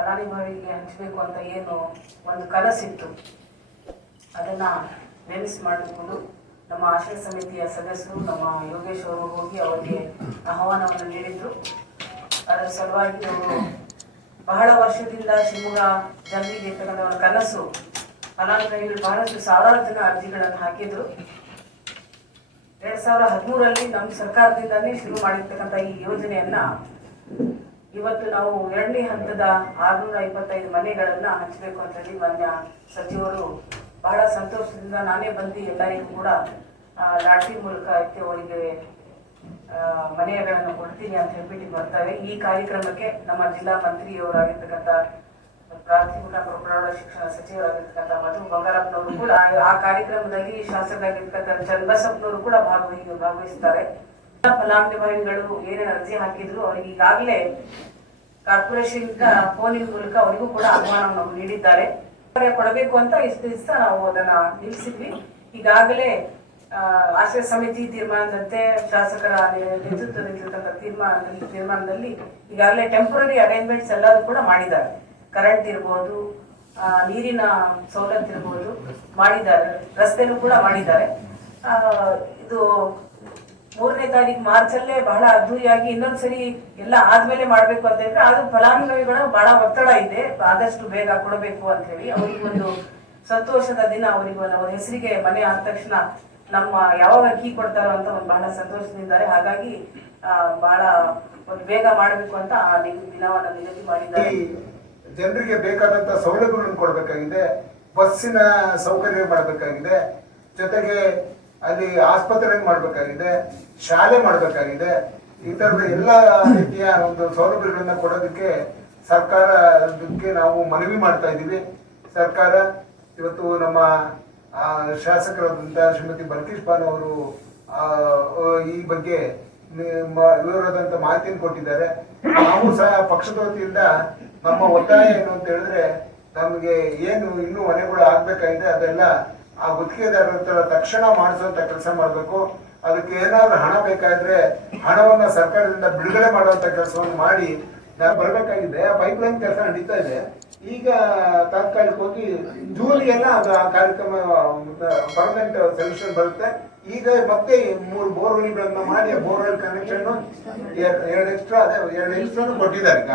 ಫಲಾನುಭವಿಗೆ ಹಂಚಬೇಕು ಅಂತ ಏನು ಒಂದು ಕನಸಿತ್ತು. ಅದನ್ನ ನೆನೆಸ್ ಮಾಡಿಕೊಂಡು ನಮ್ಮ ಆಶ್ರಯ ಸಮಿತಿಯ ಸದಸ್ಯರು, ನಮ್ಮ ಯೋಗೇಶ್ ಅವರು ಹೋಗಿ ಅವರಿಗೆ ಆಹ್ವಾನವನ್ನು ನೀಡಿದ್ರು. ಅದರ ಸಲುವಾಗಿ ಅವರು ಬಹಳ ವರ್ಷದಿಂದ ಶಿವಮೊಗ್ಗ ಜನರಿಗೆ ಇರ್ತಕ್ಕಂಥ ಒಂದು ಕನಸು ಫಲಾನುಭವಿಗಳು ಬಹಳಷ್ಟು ಸಾವಿರಾರು ಜನ ಅರ್ಜಿಗಳನ್ನು ಹಾಕಿದ್ರು. ಎರಡ್ ಸಾವಿರದ ಹದಿಮೂರಲ್ಲಿ ನಮ್ಮ ಸರ್ಕಾರದಿಂದಾನೇ ಶುರು ಮಾಡಿರ್ತಕ್ಕಂಥ ಈ ಯೋಜನೆಯನ್ನ ಇವತ್ತು ನಾವು ಎರಡನೇ ಹಂತದ ಆರ್ನೂರ ಇಪ್ಪತ್ತೈದು ಮನೆಗಳನ್ನ ಹಂಚಬೇಕು ಅಂತ ಹೇಳಿ ಮಾನ್ಯ ಸಚಿವರು ಬಹಳ ಸಂತೋಷದಿಂದ ನಾನೇ ಬಂದು ಎಲ್ಲರಿಗೂ ಕೂಡ ಲಾಟ್ರಿ ಮೂಲಕ ಅವರಿಗೆ ಮನೆಗಳನ್ನು ಕೊಡ್ತೀನಿ ಅಂತ ಹೇಳ್ಬಿಟ್ಟು ಬರ್ತಾರೆ. ಈ ಕಾರ್ಯಕ್ರಮಕ್ಕೆ ನಮ್ಮ ಜಿಲ್ಲಾ ಮಂತ್ರಿಯವರಾಗಿರ್ತಕ್ಕಂಥ ಪ್ರಾಥಮಿಕ ಪ್ರೌಢ ಶಿಕ್ಷಣ ಸಚಿವರಾಗಿರ್ತಕ್ಕಂಥ ಮಧು ಬಂಗಾರಪ್ಪನವರು ಕೂಡ ಆ- ಕಾರ್ಯಕ್ರಮದಲ್ಲಿ ಶಾಸಕರಾಗಿರ್ತಕ್ಕಂಥ ಚನ್ನಬಸಪ್ಪನವರು ಕೂಡ ಭಾಗವಹಿ ಭಾಗವಹಿಸ್ತಾರೆ. ಫಲಾನುಭವಿಗಳು ಏನೇನು ಅರ್ಜಿ ಹಾಕಿದ್ರು ಅವರಿಗೆ ಈಗಾಗಲೇ ಕಾರ್ಪೊರೇಷನ್ ಫೋನಿನ ಮೂಲಕ ಅವರಿಗೂ ಕೂಡ ಆಹ್ವಾನವನ್ನು ನೀಡಿದ್ದಾರೆ. ಕೊಡಬೇಕು ಅಂತ ಇಷ್ಟು ದಿವಸ ನಾವು ಅದನ್ನ ನಿಲ್ಲಿಸಿದ್ವಿ. ಈಗಾಗಲೇ ಆಶ್ರಯ ಸಮಿತಿ ತೀರ್ಮಾನದಂತೆ ಶಾಸಕರ ನೇತೃತ್ವದಲ್ಲಿರ್ತಕ್ಕಂಥ ತೀರ್ಮಾನ, ತೀರ್ಮಾನದಲ್ಲಿ ಈಗಾಗಲೇ ಟೆಂಪರರಿ ಅರೇಂಜ್ಮೆಂಟ್ಸ್ ಎಲ್ಲರೂ ಕೂಡ ಮಾಡಿದ್ದಾರೆ. ಕರೆಂಟ್ ಇರ್ಬೋದು ನೀರಿನ ಸವಲತ್ತು ಇರ್ಬೋದು, ಮಾಡಿದ್ದಾರೆ. ರಸ್ತೆನೂ ಕೂಡ ಮಾಡಿದ್ದಾರೆ. ಇದು ಮೂರನೇ ತಾರೀಕು ಮಾರ್ಚ್ ಅಲ್ಲೇ ಬಹಳ ಅದ್ದೂರಿಯಾಗಿ ಇನ್ನೊಂದ್ಸರಿ ಎಲ್ಲ ಆದ್ಮೇಲೆ ಮಾಡ್ಬೇಕು ಅಂತ ಹೇಳಿದ್ರೆ ಅದು ಫಲಾನುಭವಿಗಳ ಬಹಳ ಒತ್ತಡ ಇದೆ. ಆದಷ್ಟು ಬೇಗ ಕೊಡಬೇಕು ಅಂತ ಹೇಳಿ ಅವರಿಗೆ ಒಂದು ಸಂತೋಷದ ದಿನ ಅವರಿಗೆ ಅವ್ರ ಹೆಸರಿಗೆ ಮನೆ ಆದ ತಕ್ಷಣ ನಮ್ಮ ಯಾವಾಗ ಕೀ ಕೊಡ್ತಾರೋ ಅಂತ ಒಂದು ಬಹಳ ಸಂತೋಷದಿಂದಾರೆ ಹಾಗಾಗಿ ಆ, ಬಹಳ ಒಂದು ಬೇಗ ಮಾಡಬೇಕು ಅಂತ ಆ ದಿನವನ್ನ ನಿಗದಿ ಮಾಡಿದ್ದಾರೆ. ಜನರಿಗೆ ಬೇಕಾದಂತ ಸೌಲಭ್ಯಗಳನ್ನು ಕೊಡಬೇಕಾಗಿದೆ. ಬಸ್ಸಿನ ಸೌಕರ್ಯ ಮಾಡಬೇಕಾಗಿದೆ. ಜೊತೆಗೆ ಅಲ್ಲಿ ಆಸ್ಪತ್ರೆ ಮಾಡಬೇಕಾಗಿದೆ, ಶಾಲೆ ಮಾಡಬೇಕಾಗಿದೆ. ಈ ತರದ ಎಲ್ಲ ರೀತಿಯ ಒಂದು ಸೌಲಭ್ಯಗಳನ್ನ ಕೊಡೋದಕ್ಕೆ ಸರ್ಕಾರಕ್ಕೆ ನಾವು ಮನವಿ ಮಾಡ್ತಾ ಇದ್ದೀವಿ. ಸರ್ಕಾರ ಇವತ್ತು ನಮ್ಮ ಶಾಸಕರಾದಂತ ಶ್ರೀಮತಿ ಬಲ್ಕೀಶ್ ಬಾನು ಅವರು ಈ ಬಗ್ಗೆ ವಿವರವಾದಂತ ಮಾಹಿತಿಯನ್ನು ಕೊಟ್ಟಿದ್ದಾರೆ. ನಾವು ಸಹ ಪಕ್ಷದ ವತಿಯಿಂದ ನಮ್ಮ ಒತ್ತಾಯ ಏನು ಅಂತ ಹೇಳಿದ್ರೆ ನಮಗೆ ಏನು ಇನ್ನೂ ಮನೆಗಳು ಆಗ್ಬೇಕಾಗಿದೆ, ಅದೆಲ್ಲ ಆ ಗುತ್ತಿಗೆದಾರರ ಹತ್ರ ತಕ್ಷಣ ಮಾಡಿಸುವಂತ ಕೆಲಸ ಮಾಡಬೇಕು. ಅದಕ್ಕೆ ಏನಾದರೂ ಹಣ ಬೇಕಾದ್ರೆ ಹಣವನ್ನ ಸರ್ಕಾರದಿಂದ ಬಿಡುಗಡೆ ಮಾಡುವಂತ ಕೆಲಸವನ್ನು ಮಾಡಿ ನಾನು ಬರಬೇಕಾಗಿದೆ. ಆ ಪೈಪ್ ಲೈನ್ ಕೆಲಸ ನಡೀತಾ ಇದೆ. ಈಗ ತಾತ್ಕಾಲಿಕವಾಗಿ ಎಲ್ಲ ಅದು ಆ ಕಾರ್ಯಕ್ರಮ ಪರ್ಮನೆಂಟ್ ಸೊಲ್ಯೂಷನ್ ಬರುತ್ತೆ. ಈಗ ಮತ್ತೆ ಮೂರು ಬೋರ್ವೆಲ್ಗಳನ್ನು ಮಾಡಿ ಬೋರ್ವೆಲ್ ಕನೆಕ್ಷನ್ ಎರಡು ಎಕ್ಸ್ಟ್ರಾ ಅದೇ ಎರಡು ಎಕ್ಸ್ಟ್ರಾನು ಕೊಟ್ಟಿದ್ದಾರೆ. ಈಗ